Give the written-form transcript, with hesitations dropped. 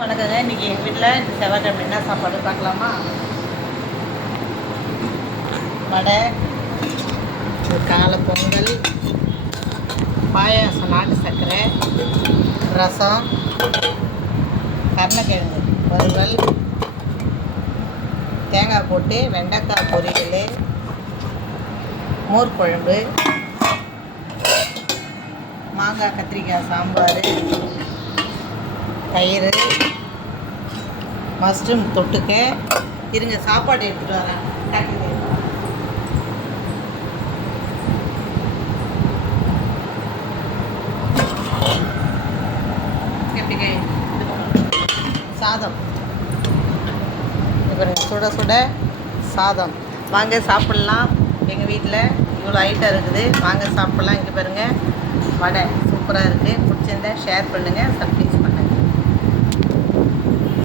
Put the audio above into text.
வணக்கங்க. இன்றைக்கி எங்கள் வீட்டில் செவ்வாய்க்கிழமை என்ன சாப்பாடு பார்க்கலாமா? வடை, காலை பொங்கல், பாயாசம், நாட்டு சர்க்கரை, ரசம், கருணக்கிழங்கு வறுவல், தேங்காய் போட்டு வெண்டைக்காய் பொரியல், மோர் குழம்பு, மாங்காய் கத்திரிக்காய் சாம்பார், தயிர், மஷ்ரூம் தொட்டுக்க. இருங்க சாப்பாடு எடுத்துகிட்டு வரேன். எப்படி சாதம் இப்போ சுட சுட சாதம். வாங்க சாப்பிட்லாம். எங்கள் வீட்டில் இவ்வளோ ஐட்டம் இருக்குது. வாங்க சாப்பிட்லாம். இங்கே பாருங்கள், வடை சூப்பராக இருக்குது. பிடிச்சிருந்தா ஷேர் பண்ணுங்கள், சப்ஸ்கிரைப்